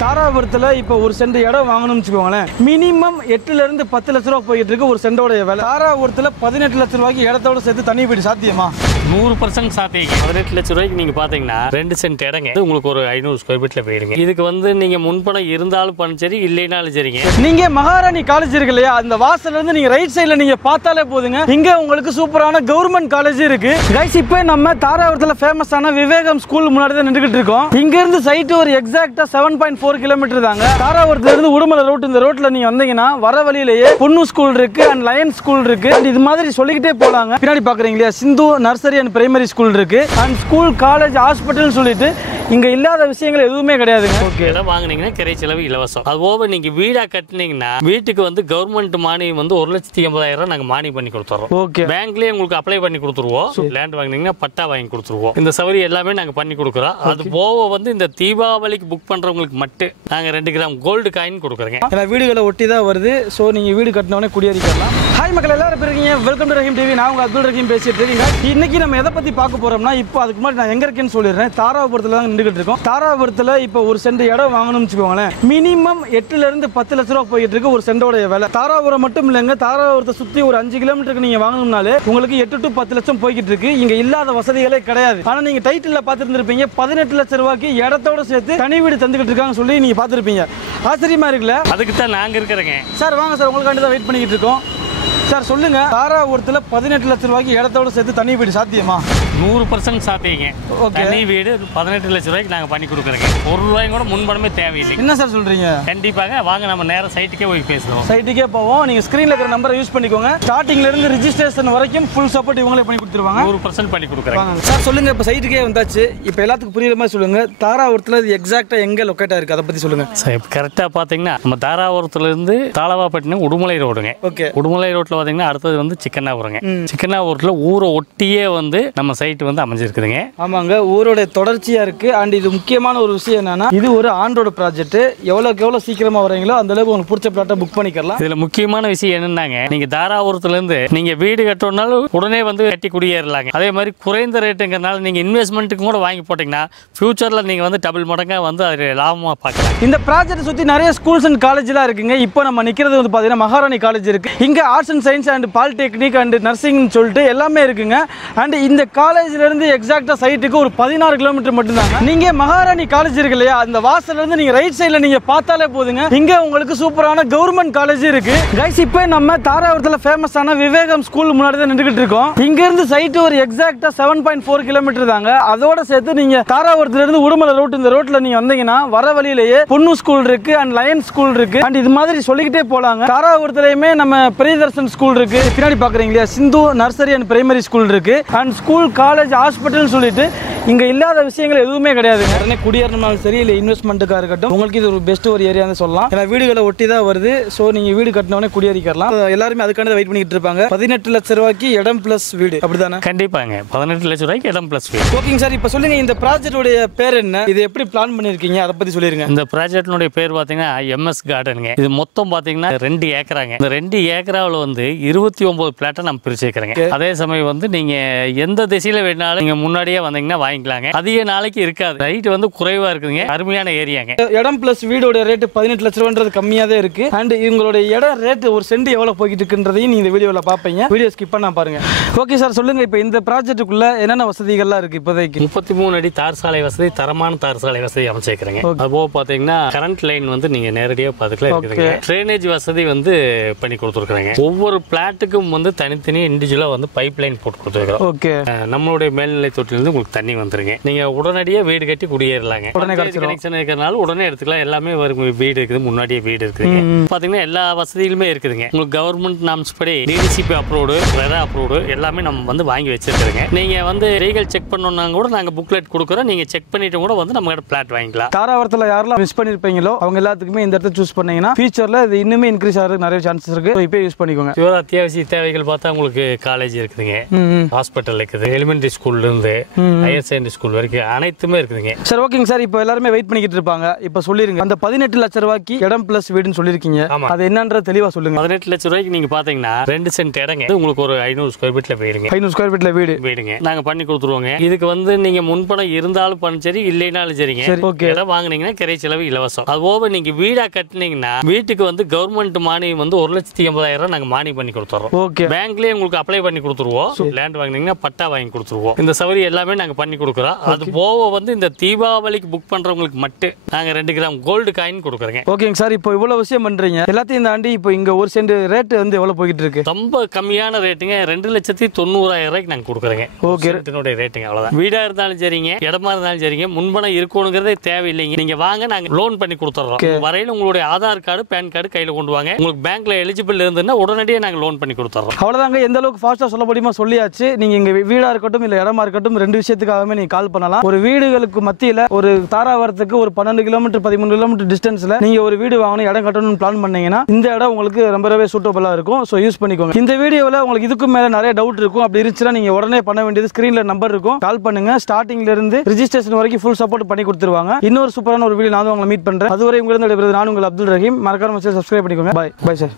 தாராபுரத்துல இப்போ ஒரு சென்ட் இடம் வாங்கணும்னு வச்சுக்கோங்களேன், மினிமம் 8 ல இருந்து 10 லட்ச ரூபா போயிட்டு இருக்கு ஒரு சென்டோட விலை. தாராபுரத்துல 18 லட்ச ரூபாய்க்கு இடத்தோட சேர்த்து தனி வீடு சாத்தியமா? 100% சாத்தியங்க. 18 லட்ச ரூபாய்க்கு நீங்க பாத்தீங்கன்னா 2 சென்ட் இடங்க உங்களுக்கு ஒரு 500 ஸ்கொயர் ஃபீட்ல போயிடுங்க. இதுக்கு வந்து நீங்க முன்பணம் இருந்தாலும் பண்ண சரி, இல்லைனாலும் சரிங்க. நீங்க மகாராணி காலேஜ் இருக்கு இல்லையா, அந்த வாசல்ல இருந்து நீங்க ரைட் சைடுல நீங்க பார்த்தாலே போதுங்க, இங்க உங்களுக்கு சூப்பரான கவர்மெண்ட் காலேஜ் இருக்கு. கைஸ், இப்போ நம்ம தாராபுரத்துல ஃபேமஸான விவேகம் ஸ்கூல் முன்னாடி தான் நின்றுகிட்டு இருக்கோம். இங்க இருந்து சைட் ஒரு எக்ஸாக்ட்டா 7.4 கிலோமீட்டர் தாங்க. தாராபுரத்துல இருந்து உடுமலை ரோட், இந்த ரோட்ல நீங்க வந்தீங்கன்னா வர வழியிலேயே பொன்னு ஸ்கூல் இருக்கு அண்ட் லயன் ஸ்கூல் இருக்கு. அண்ட் இது மாதிரி சொல்லிக்கிட்டே போலாங்க. பின்னாடி பாக்குறீங்க இல்லையா, சிந்து நர்சரி அண்ட் பிரைமரி ஸ்கூல் இருக்கு. அண்ட் ஸ்கூல், காலேஜ், ஹாஸ்பிட்டல் சொல்லிட்டு இங்க இல்லாத விஷயங்கள் எதுவுமே கிடையாதுங்க. ஓகே, இடம் வாங்குனீங்கன்னா கிரை செலவு இலவசம். அது போக நீங்க வீடா கட்டினீங்கன்னா வீட்டுக்கு வந்து கவர்மெண்ட் மானியம் வந்து 1,80,000 நாங்க மானியம் பண்ணி கொடுத்துறோம். ஓகே, பேங்க்லயே உங்களுக்கு அப்ளை பண்ணி கொடுத்துருவோம். லேண்ட் வாங்கினீங்கன்னா பட்டா வாங்கி கொடுத்துருவோம். இந்த சவரி எல்லாமே நாங்க பண்ணி கொடுக்குறோம். அது போக வந்து இந்த தீபாவளிக்கு புக் பண்றவங்களுக்கு மட்டும் நாங்க 2 கிராம் கோல்டு காயின் கொடுக்குறோங்க. ஏன்னா வீடுகளை ஒட்டி தான் வருது. ஸோ நீங்க வீடு கட்டினோடனே குடியேறிக்கலாம். ஹாய் மக்கள், எல்லாரும் இருக்கீங்க, வெல்கம் டு ரஹீம் டிவி. நான் உங்க அப்துல் ரஹீம் பேசிட்டு இருக்கீங்க. இன்னைக்கு நம்ம எதை பத்தி பார்க்க போறோம்னா, இப்போ அதுக்கு முன்னாடி நான் எங்க இருக்கேன்னு சொல்லிடுறேன். தாராபுரத்துல தான் நின்றுகிட்டு இருக்கோம். தாராபுரத்துல இப்போ ஒரு சென்ட் இடம் வாங்கணும்னு வச்சுக்கோங்களேன், மினிமம் 8 ல இருந்து 10 லட்ச ரூபா போயிட்டு இருக்கு ஒரு சென்டோட விலை. தாராபுரம் மட்டும் இல்லைங்க, தாராபுரத்தை சுத்தி ஒரு 5 கிலோமீட்டருக்கு நீங்க வாங்கணும்னாலே உங்களுக்கு 8 to 10 லட்சம் போய்கிட்டு இருக்கு. இங்க இல்லாத வசதிகளே கிடையாது. ஆனா நீங்க டைட்டில்ல பார்த்துருப்பீங்க 18 லட்சம் ரூபாய்க்கு இடத்தோட சேர்த்து தனி வீடு தந்துகிட்டு இருக்காங்க சொல்லி நீங்க பார்த்துருப்பீங்க. ஆச்சரியமா இருக்குல்ல? அதுக்கு தான் நாங்க இருக்கிறோங்க. சார் வாங்க சார், உங்களுக்காண்டி தான் வெயிட் பண்ணிக்கிட்டு இருக்கோம். சார் சொல்லுங்க, தாராபுரத்துல 18 லட்சம் ரூபாய்க்கு இடத்தோட சேர்த்து தனி வீடு சாத்தியமா? 100% சாத்தியங்க. தனி வீடு 18 லட்சம் ரூபாய்க்கு நாங்க பண்ணி கொடுக்குறோங்க. 1 ரூபாயும் கூட முன்பணமே தேவையில்லை. என்ன சார் சொல்றீங்க? கண்டிப்பாக வாங்க, நம்ம நேரம் சைட்டுக்கே போய் பேசுவோம். சைட்டுக்கே போவோம். நீங்க ஸ்கிரீன்ல இருக்கிற நம்பரை யூஸ் பண்ணிக்கோங்க. ஸ்டார்டிங்ல இருந்து ரெஜிஸ்ட்ரேஷன் வரைக்கும் ஃபுல் சப்போர்ட் இவங்களே பண்ணி கொடுத்துருவாங்க. 100% பண்ணி கொடுக்குறாங்க. சார் சொல்லுங்க, இப்போ சைட்டுக்கே வந்தாச்சு. இப்போ எல்லாத்துக்கும் புரியுற மாதிரி சொல்லுங்க, தாராபுரத்துல இது எக்ஸாக்ட்டா எங்க லொகேட் ஆயிருக்கு அதை பத்தி சொல்லுங்க. சார் இப்போ கரெக்டாக பார்த்தீங்கன்னா நம்ம தாராபுரத்துல இருந்து தாளவாப்பட்டினம் உடுமலை ரோடுங்க. ஓகே, உடுமலை ரோட்ல பார்த்தீங்கன்னா அடுத்தது வந்து சிக்கனாபுரங்க. சிக்கனாபுரத்துல ஊரை ஒட்டியே வந்து நம்ம சைட் வந்து அமைஞ்சிருக்குதுங்க. ஆமாங்க, ஊரோட தொடர்ச்சியா இருக்கு. அண்ட் இது முக்கியமான ஒரு விஷயம் என்னன்னா, இது ஒரு ஆண்டோட ப்ராஜெக்ட். எவ்வளவு சீக்கிரமா வரீங்களோ அந்த அளவுக்கு உங்களுக்கு பிடிச்ச பிளாட்டை புக் பண்ணிக்கலாம். இதுல முக்கியமான விஷயம் என்னன்னாங்க, நீங்க தாராபுரத்துல இருந்து நீங்க வீடு கட்டணும்னாலும் உடனே வந்து கட்டி குடியேறலாங்க. அதே மாதிரி குறைந்த ரேட்டுங்கிறனால நீங்க இன்வெஸ்ட்மெண்ட்டுக்கு கூட வாங்கி போட்டீங்கன்னா ஃபியூச்சர்ல நீங்க வந்து டபுள் மடங்கா வந்து அது லாபமா பார்க்கலாம். இந்த ப்ராஜெக்ட் சுத்தி நிறைய ஸ்கூல்ஸ் அண்ட் காலேஜ்லாம் இருக்குங்க. இப்போ நம்ம நிக்கிறது வந்து பாத்தீங்கன்னா மகாராணி காலேஜ் இருக்கு. இங்க arts and science and polytechnic and nursing சொல்லிட்டு எல்லாமே இருக்குங்க. அண்ட் இந்த காலேஜ்ல இருந்து எக்ஸாக்ட்டா சைட்டுக்கு ஒரு 16 கிலோமீட்டர் மட்டும் தாங்க. நீங்க மகாராணி காலேஜ் இருக்கு இல்லையா, அந்த வாசல்ல இருந்து நீங்க ரைட் சைடுல நீங்க பார்த்தாலே போதுங்க, இங்க உங்களுக்கு சூப்பரான கவர்மெண்ட் காலேஜ் இருக்கு. கைஸ், இப்போ நம்ம தாராபுரத்துல ஃபேமஸான விவேகம் ஸ்கூல் முன்னாடி தான் நின்றுகிட்டு இருக்கோம். இங்க இருந்து சைட் ஒரு எக்ஸாக்ட்டா 7.4 கிலோமீட்டர் தாங்க. அதோட சேர்த்து நீங்க தாராபுரத்துல இருந்து உடுமலை ரோட், இந்த ரோட்ல நீங்க வந்தீங்கன்னா வர வழியிலேயே பொன்னு ஸ்கூல் இருக்கு அண்ட் லயன் ஸ்கூல் இருக்கு. அண்ட் இது மாதிரி சொல்லிக்கிட்டே போலாங்க. தாராபுரத்துலயுமே நம்ம பிரியதர்ஷன் ஸ்கூல் இருக்கு. பின்னாடி பாக்குறீங்க இல்லையா, சிந்து நர்சரி அண்ட் பிரைமரி ஸ்கூல் இருக்கு. அண்ட் ஸ்கூல், காலேஜ், ஹாஸ்பிட்டல் சொல்லிட்டு இங்க இல்லாத விஷயங்கள் எதுவுமே கிடையாது. உடனே குடியேறணும்னாலும் சரி, இல்ல இன்வெஸ்ட்மெண்ட்டுக்காக இருக்கட்டும், உங்களுக்கு இது ஒரு பெஸ்ட் ஒரு ஏரியா சொல்லலாம். ஏன்னா வீடுகளை ஒட்டி தான் வருது. ஸோ நீங்க வீடு கட்டினோடனே குடியேறிக்கலாம். எல்லாருமே அதுக்காண்டி வெயிட் பண்ணிட்டு இருப்பாங்க. 18 லட்சம் ரூபாய்க்கு இடம் பிளஸ் வீடு, அப்படிதானே? கண்டிப்பாங்க, 18 லட்சம் ரூபாய்க்கு இடம் பிளஸ் வீடு. ஓகேங்க சார், இப்போ சொல்லுங்க, இந்த ப்ராஜெக்டோட பேர் என்ன? இது எப்படி பிளான் பண்ணிருக்கீங்க, அதை பத்தி சொல்லிருங்க. இந்த ப்ராஜெக்டினுடைய பேர் பாத்தீங்கன்னா MS கார்டனுங்க. இது மொத்தம் பாத்தீங்கன்னா 2 ஏக்கராங்க. இந்த 2 ஏக்கராவில் வந்து 29 பிளாட்டை நம்ம பிரிச்சு வைக்கிறேங்க. அதே சமயம் வந்து நீங்க எந்த திசையில வேணாலும் நீங்க முன்னாடியே வந்தீங்கன்னா வாங்கிக்கலாங்க. அதிக நாளைக்கு இருக்காது, ரைட் வந்து குறைவா இருக்குதுங்க. அருமையான ஏரியாங்க. இடம் பிளஸ் வீடோட ரேட் 18 லட்சம் ரூபான்றது கம்மியா தான் இருக்கு. அண்ட் இவங்களோட இடம் ரேட் ஒரு சென்ட் எவ்வளவு போயிட்டு இருக்குன்றதையும் நீங்க இந்த வீடியோல பாப்பீங்க. வீடியோ ஸ்கிப் பண்ணா பாருங்க. ஓகே சார், சொல்லுங்க, இப்போ இந்த ப்ராஜெக்ட்டுக்குள்ள என்னென்ன வசதிகள்லாம் இருக்கு இப்போதைக்கு? 33 அடி தார் சாலை வசதி, தரமான தார் சாலை வசதி அமைச்சிருக்கிறேங்க. அதுபோக பாத்தீங்கன்னா கரண்ட் லைன் வந்து நீங்க நேரடியாக பார்த்துக்கலாம் இருக்குதுங்க. ட்ரைனேஜ் வசதி வந்து பண்ணி கொடுத்துருக்காங்க. ஒவ்வொரு பிளாட்டுக்கும் வந்து தனித்தனி இண்டிவிஜுவலா வந்து பைப் லைன் போட்டு கொடுத்துருக்கோம். ஓகே, நம்மளுடைய மேல்நிலை தொட்டிலிருந்து உங்களுக்கு தண்ணி வந்துருங்க. நீங்க உடனடியே வீடு கட்டி குடியேறலாங்க. உடனே கனெக்ஷன் இருக்கிறனால உடனே எடுத்துக்கலாம். எல்லாமே வீடு இருக்குது, முன்னாடியே வீடு இருக்குதுங்க. பாத்தீங்கன்னா எல்லா வசதிகளுமே இருக்குதுங்க. உங்களுக்கு கவர்மெண்ட் நாம்ஸ் படி DDCP அப்ரூவ்டு, ரெரா அப்ரூவ்டு எல்லாமே நம்ம வந்து வாங்கி வச்சிருக்கிறோங்க. நீங்க வந்து லீகல் செக் பண்ணணும்னா கூட நாங்க புக்லெட் கொடுக்குறோம். நீங்க செக் பண்ணிட்டு கூட வந்து நம்ம கிட்ட பிளாட் வாங்கிக்கலாம். தாராபுரத்துல யாரெல்லாம் மிஸ் பண்ணிருப்பீங்களோ அவங்க எல்லாத்துக்குமே இந்த இடத்த சூஸ் பண்ணீங்கன்னா ஃபியூச்சர்ல இது இன்னுமே இன்க்ரீஸ் ஆகிறதுக்கு நிறைய சான்சஸ் இருக்கு. இப்போ யூஸ் பண்ணிக்கோங்க. அத்தியாவசிய தேவைகள் பார்த்தா உங்களுக்கு காலேஜ் இருக்குதுங்க, ஹாஸ்பிட்டல் இருக்குது, எலிமெண்டரி ஸ்கூல்ல இருந்து ஹையர் செகண்டரி ஸ்கூல் வரைக்கும் அனைத்துமே இருக்குதுங்க. சார் ஓகேங்க சார். இப்போ எல்லாருமே வெயிட் பண்ணிக்கிட்டு இருப்பாங்க. இப்போ சொல்லிருங்க, அந்த 18 லட்சம் ரூபாய்க்கு இடம் பிளஸ் வீடுன்னு சொல்லிருக்கீங்க, அது என்னன்ற தெளிவா சொல்லுங்க. 18 லட்சம் ரூபாய்க்கு நீங்க பாத்தீங்கன்னா 2 சென்ட் இடங்க, உங்களுக்கு ஒரு 500 ஸ்கொயர் ஃபீட்ல வீடுங்க. 500 ஸ்கொயர் ஃபீட்ல வீடுங்க நாங்க பண்ணி கொடுத்துருவோங்க. இதுக்கு நீங்க முன்பணம் இருந்தாலும் பண்ண சரி, இல்லைனாலும் சரிங்க. இடம் வாங்குனீங்கன்னா கிரை செலவு இலவசம். அது போக நீங்க வீடா கட்டினீங்கன்னா வீட்டுக்கு கவர்மெண்ட் மானியம் 1,80,000 நாங்க மானியம் பண்ணி கொடுத்துறோம். பேங்க்லயே உங்களுக்கு அப்ளை பண்ணி கொடுத்துருவோம். லேண்ட் வாங்குனீங்கன்னா பட்டா வாங்கி கொடுத்துருவோம். இந்த சௌகரி எல்லாமே நாங்க பண்ணி கொடுக்குறோம். அது போக இந்த தீபாவளிக்கு புக் பண்றவங்களுக்கு மட்டும் நாங்க 2 கிராம் கோல்டு காயின் கொடுக்குறோங்க. ஓகேங்க சார். இப்போ இவ்வளவு விஷயம் பண்றீங்க, எல்லாத்தையும் தாண்டி இப்போ இங்க ஒரு சென்ட் ரேட் எவ்வளவு போயிட்டு இருக்கு? ரொம்ப கம்மியான ரேட்டுங்க, 2,90,000 ரூபாய்க்கு நாங்க கொடுக்குறேங்க. ரேட்டுங்க அவ்வளவுதான். வீடா இருந்தாலும் சரிங்க, இடமா இருந்தாலும் சரிங்க, முன்பணம் இருக்கணுங்கிறதே தேவையில்லைங்க. நீங்க வாங்க, நாங்க லோன் பண்ணி கொடுத்துறோம். வரையில உங்களுடைய ஆதார் கார்டு, பேன் கார்டு கையில கொண்டு வாங்க. உங்களுக்கு பேங்க்ல எலிஜிபிள் இருந்ததுன்னா உடனடியே நாங்க லோன் பண்ணி கொடுத்துறோம். அவ்வளவுதாங்க. எந்த அளவுக்கு ஃபாஸ்டா சொல்ல முடியுமோ சொல்லியாச்சு. நீங்க இங்க வீடா இருக்கட்டும் இல்ல இடமா இருக்கட்டும், 2 விஷயத்துக்காகவே நீங்க கால் பண்ணலாம். ஒரு வீடுகளுக்கு மத்தியில ஒரு தாராவரத்துக்கு ஒரு 12 கிலோமீட்டர் 13 கிலோமீட்டர் டிஸ்டன்ஸ்ல நீங்க ஒரு வீடு வாங்கணும், இடம் கட்டணும்னு பிளான் பண்ணீங்கன்னா இந்த இடம் உங்களுக்கு ரொம்பவே சூட்டபிளா இருக்கும். சோ யூஸ் பண்ணிக்கோங்க. இந்த வீடியோல உங்களுக்கு இதுக்கு மேல நிறைய டவுட் இருக்கும். அப்படி இருந்துச்சுன்னா நீங்க உடனே பண்ண வேண்டியது ஸ்கிரீன்ல நம்பர் இருக்கும், கால் பண்ணுங்க. ஸ்டார்டிங்ல இருந்து ரெஜிஸ்ட்ரேஷன் வரைக்கும் ஃபுல் சப்போர்ட் பண்ணி கொடுத்துருவாங்க. இன்னொரு சூப்பரான ஒரு வீடியோ நான் உங்களை மீட் பண்றேன். அதுவரை உங்களிடம் நான் உங்கள் அப்துல் ரஹீம். மறக்காம சப்ஸ்கிரைப் பண்ணிக்கோங்க. Bye sir.